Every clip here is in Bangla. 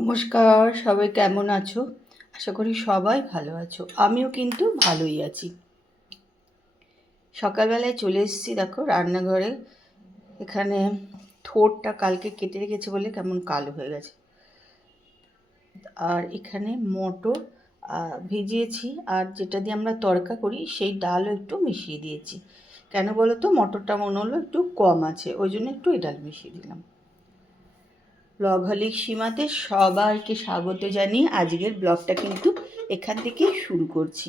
নমস্কার, সবাই কেমন আছো? আশা করি সবাই ভালো আছো। আমিও কিন্তু ভালোই আছি। সকালবেলায় চলে এসেছি, দেখো রান্নাঘরে। এখানে থোড়টা কালকে কেটে রেখেছে বলে কেমন কালো হয়ে গেছে। আর এখানে মটর ভিজিয়েছি, আর যেটা দিয়ে আমরা তড়কা করি সেই ডালও একটু মিশিয়ে দিয়েছি। কেন বলো তো, মটরটা মনে হলো একটু কম আছে, ওই জন্য একটু এই ডাল মিশিয়ে দিলাম। ব্লগহলিক সীমাতে সবাইকে স্বাগত জানিয়ে আজকের ব্লগটা কিন্তু এখান থেকেই শুরু করছি।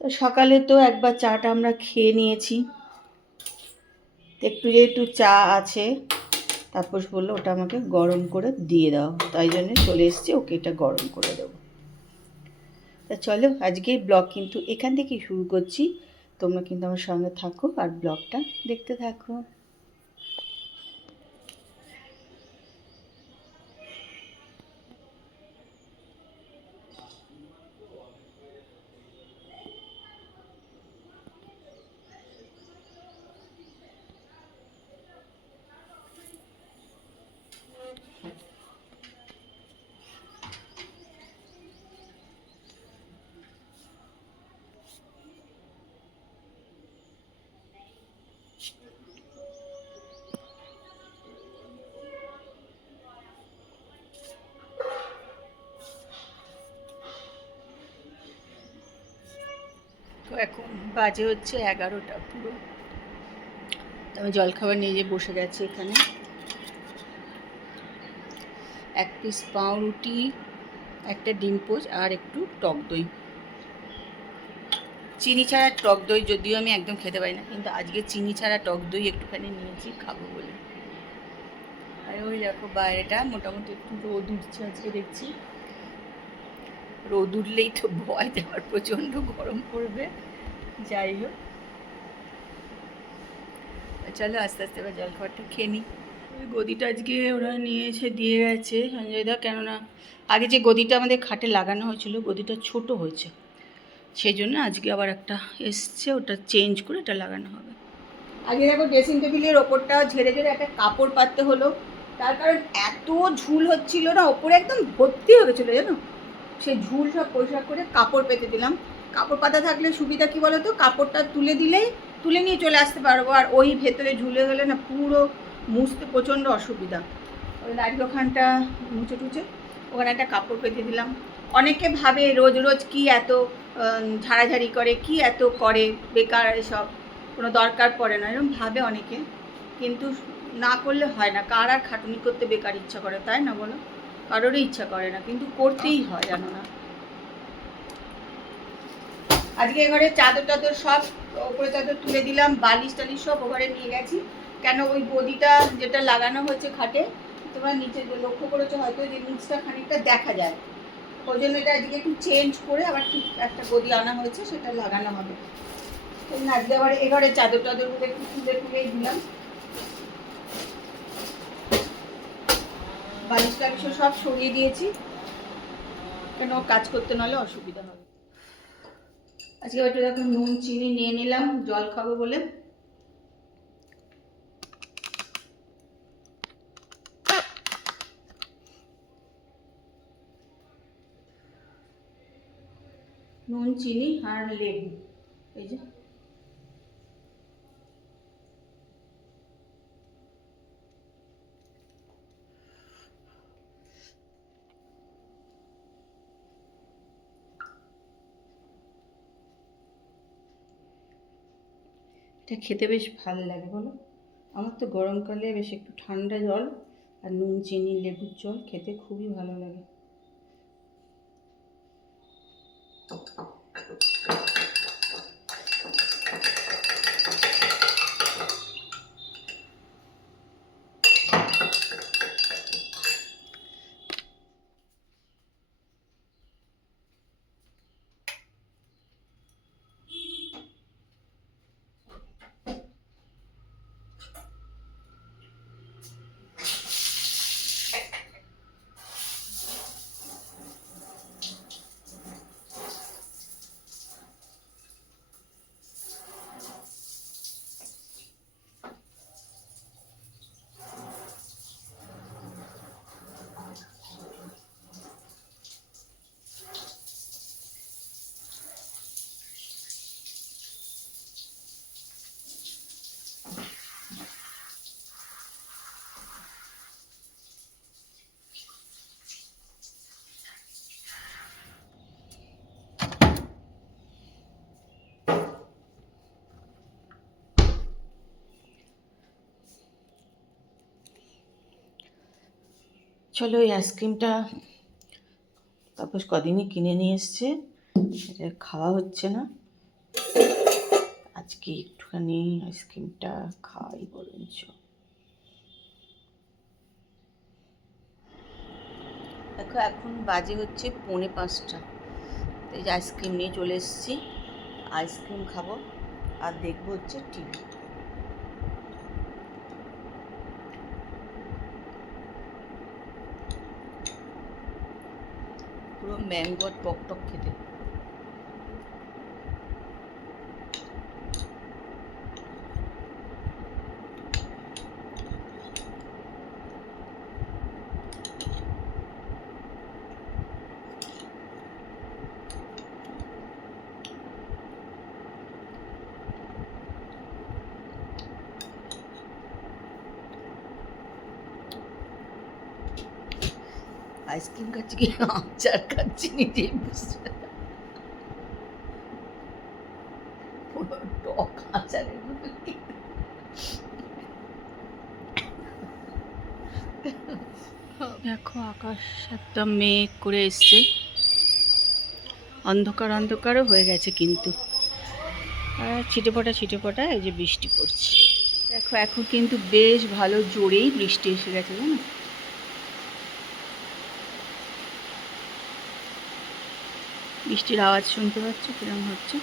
তো সকালে তো একবার চাটা আমরা খেয়ে নিয়েছি, একটু যেহেতু চা আছে, তারপর বললো ওটা আমাকে গরম করে দিয়ে দাও, তাই জন্য চলে এসেছি ওকে এটা গরম করে দেবো। তা চলো আজকের ব্লগ কিন্তু এখান থেকেই শুরু করছি। তোমরা কিন্তু আমার সঙ্গে থাকো আর ব্লগটা দেখতে থাকো। তো এখন বাজে হচ্ছে 11টা পুরো। আমি জলখাবার নিয়ে যেয়ে বসে গেছি এখানে। এক পিস পাউরুটি, একটা ডিম পোচ আর একটু টক দই। চিনি ছাড়া টক দই যদিও আমি একদম খেতে পারি না, কিন্তু আজকে চিনি ছাড়া টক দই একটুখানি নিয়েছি খাবো বলে। আর ওই দেখো বাইরেটা মোটামুটি একটু রোদ উঠছে আজকে, দেখছি রোদ উঠলেই তো ভয়, দেওয়ার প্রচণ্ড গরম পড়বে। যাই হোক, চলো আস্তে আস্তে এবার জলখাবারটা খেয়ে নিই। ওই গদিটা আজকে ওরা নিয়ে এসে দিয়ে গেছে সঞ্জয়দা, কেননা আগে যে গদিটা আমাদের খাটে লাগানো হয়েছিল গদিটা ছোট হয়েছে, সেই জন্য আজকে আবার একটা এসছে, ওটা চেঞ্জ করে এটা লাগানো হবে। আগে দেখো ড্রেসিং টেবিলের ওপরটা ঝেড়ে ঝেড়ে একটা কাপড় পাততে হলো, তার কারণ এত ঝুল হচ্ছিল না, ওপরে একদম ভর্তি হয়ে গেছিলো জানো। সেই ঝুল সব পরিষ্কার করে কাপড় পেতে দিলাম। কাপড় পাতা থাকলে সুবিধা কী বলো তো, কাপড়টা তুলে নিয়ে চলে আসতে পারবো, আর ওই ভেতরে ঝুলে গেলে না পুরো মুছতে প্রচণ্ড অসুবিধা। ওই লাইট ওখানটা মুছে টুছে ওখানে একটা কাপড় পেতে দিলাম। অনেকে ভাবে রোজ রোজ কি এত ঝাড়াঝাড়ি করে, কি এত করে, বেকার এসব, কোনো দরকার পড়ে না, এরকম ভাবে অনেকে, কিন্তু না করলে হয় না। কার আর খাটুনি করতে বেকার ইচ্ছা করে, তাই না বলো? কারোরই ইচ্ছা করে না, কিন্তু করতেই হয়, জানো না। আজকে এঘরে চাদর টাদর সব ওপরে চাদর তুলে দিলাম, বালিশ টালিশ সব ওঘরে নিয়ে গেছি। কেন ওই গদিটা যেটা লাগানো হয়েছে খাটে, তোমরা নিচে লক্ষ্য করেছো হয়তো যে নিচটা খানিকটা দেখা যায়, ওই জন্য এটা আজকে একটু চেঞ্জ করে আবার ঠিক একটা গদি আনা হয়েছে, সেটা লাগানো হবে। আজকে আবার এঘরে চাদর টাদরগুলো একটু তুলেই দিলাম, বালিশ টালিশও সব সরিয়ে দিয়েছি, কেন কাজ করতে নাহলে অসুবিধা হবে। আজকে একটু দেখো নুন চিনি নিয়ে নিলাম, জল খাবো বলে। নুন চিনি আর লেবু, এই যে এটা খেতে বেশ ভালো লাগে বলো। আমার তো গরমকালে বেশ একটু ঠান্ডা জল আর নুন চিনি লেবুর জল খেতে খুবই ভালো লাগে। চলো এই আইসক্রিমটা তারপর কদিনই কিনে নিয়ে এসছে, এটা খাওয়া হচ্ছে না, আজকে একটুখানি আইসক্রিমটা খাই বরঞ্চ। দেখো এখন বাজে হচ্ছে 4:45, এই যে আইসক্রিম নিয়ে চলে এসেছি, আইসক্রিম খাবো আর দেখবো হচ্ছে টিভি। পুরো ম্যাঙ্গো টক টক খেতে। আইসক্রিম খাচ্ছি কি আচার খাচ্ছি নিজেই বুঝতে, পুরো টক আচারের মতো। দেখো আকাশ একদম মেঘ করে এসছে, অন্ধকার অন্ধকারও হয়ে গেছে কিন্তু, আর ছিটে ফোটা এই যে বৃষ্টি পড়ছে। দেখো এখন কিন্তু বেশ ভালো জোরেই বৃষ্টি এসে গেছে, জানো। বৃষ্টির আওয়াজ শুনতে পাচ্ছ কিরম হচ্ছে।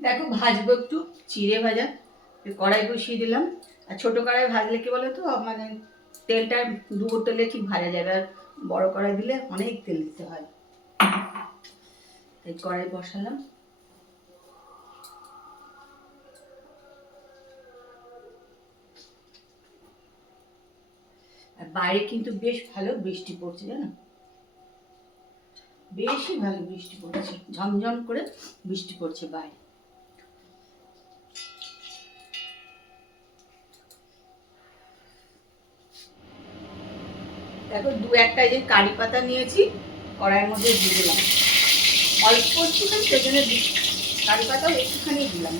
দেখো ভাজবো একটু চিড়ে ভাজা, কড়াই বসিয়ে দিলাম। আর ছোটো কড়াই ভাজলে কি বলো তো, মানে তেলটা ডুবো তেলে ঠিক ভাজা যাবে, আর বড় কড়াই দিলে অনেক তেল দিতে হয়। এই কড়াই বসালাম, আর বাইরে কিন্তু বেশ ভালো বৃষ্টি পড়ছে, জানো, বেশি ভালো বৃষ্টি পড়ছে, ঝমঝম করে বৃষ্টি পড়ছে বাইরে। দেখো দু একটা যে কারি পাতা নিয়েছি, কড়াইয়ের মধ্যে দিয়ে দিলাম, অল্প একটুখানি, সেজন্য কারি পাতাও একটুখানি দিলাম।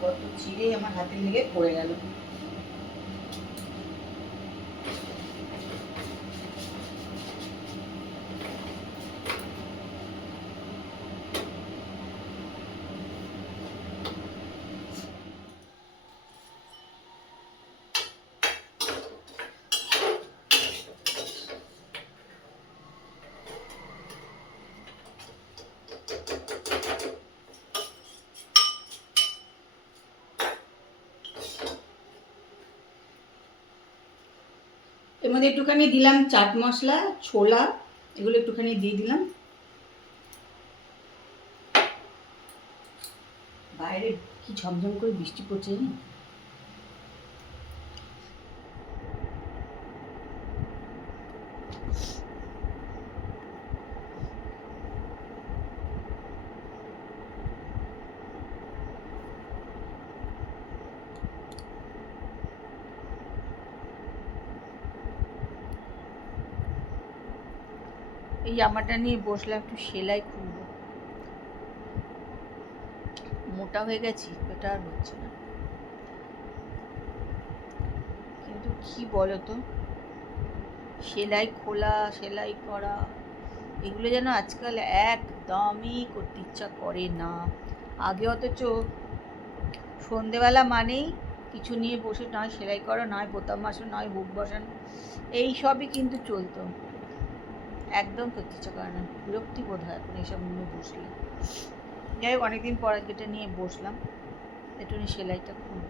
কত চিড়ে আমার হাতে লেগে পড়ে গেল। এর মধ্যে একটুখানি দিলাম চাট মশলা, ছোলা, এগুলো একটুখানি দিয়ে দিলাম। বাইরে কি ঝমঝম করে বৃষ্টি পড়ছে, জানো। এই জামাটা নিয়ে বসলাম, একটু সেলাই খুলবো, মোটা হয়ে গেছি, এটা আর হচ্ছে না। কিন্তু কি বলতো, সেলাই খোলা, সেলাই করা, এগুলো যেন আজকাল একদমই করতে ইচ্ছা করে না। আগে অথচ সন্ধেবেলা মানেই কিছু নিয়ে বসে, নয় সেলাই করো, নয় বোতাম মাসো, নয় হুক বসানো, এই সবই কিন্তু চলতো। একদম করতে ইচ্ছা করে না, বিরক্তি বোধ হয় এখন এইসব নিয়ে বসলে। যাই হোক, অনেকদিন পর যেটা নিয়ে বসলাম, একটু সেলাইটা খুব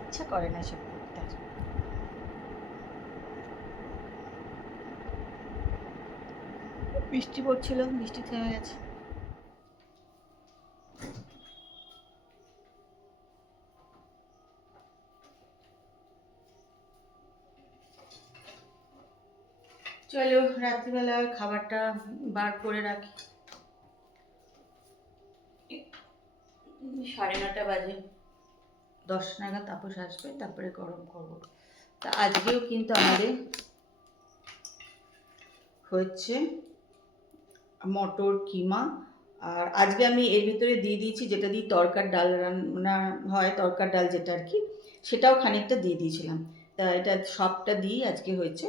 ইচ্ছা করে না এসব করতে। বৃষ্টি পড়ছিল, বৃষ্টি থেমে গেছে। চলো রাত্রিবেলার খাবারটা বার করে রাখি, 9:30 বাজে, 10 নাগাদ তাপস আসবে, তারপরে গরম করবো। তা আজকেও কিন্তু আমাদের হচ্ছে মটর কিমা, আর আজকে আমি এর ভিতরে দিয়ে দিয়েছি যেটা দিয়ে তরকার ডাল রান্না হয়, তরকার ডাল যেটা আর কি, সেটাও খানিকটা দিয়ে দিয়েছিলাম। তা এটা সবটা দিয়ে আজকে হয়েছে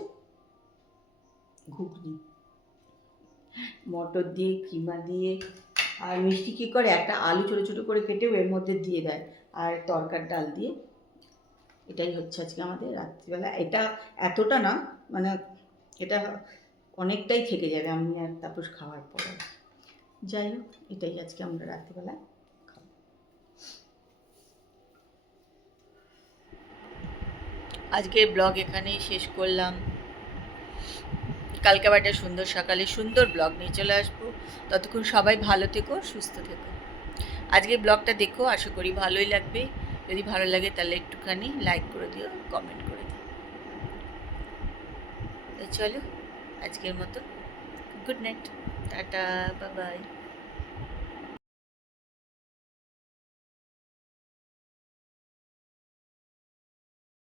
ঘুগনি, মটর দিয়ে কিমা দিয়ে। আর মিষ্টি কী করে, একটা আলু ছোটো ছোটো করে কেটেও এর মধ্যে দিয়ে দেয়, আর তরকার ডাল দিয়ে। এটাই হচ্ছে আজকে আমাদের রাত্রিবেলা। এটা এতটা না, মানে এটা অনেকটাই থেকে যাবে আমি আর তাপস খাওয়ার পরে। যাই হোক, এটাই আজকে আমরা রাত্রিবেলা খাবো। আজকের ব্লগ এখানেই শেষ করলাম। কালকে আবার একটা সুন্দর সকালে সুন্দর ব্লগ নিয়ে চলে আসবো। ততক্ষণ সবাই ভালো থেকো, সুস্থ থেকো। আজকের ব্লগটা দেখো, আশা করি ভালোই লাগবে। যদি ভালো লাগে তাহলে একটুখানি লাইক করে দিও, কমেন্ট করে দিও। তো চলো, আজকের মতো good night, tata, bye bye.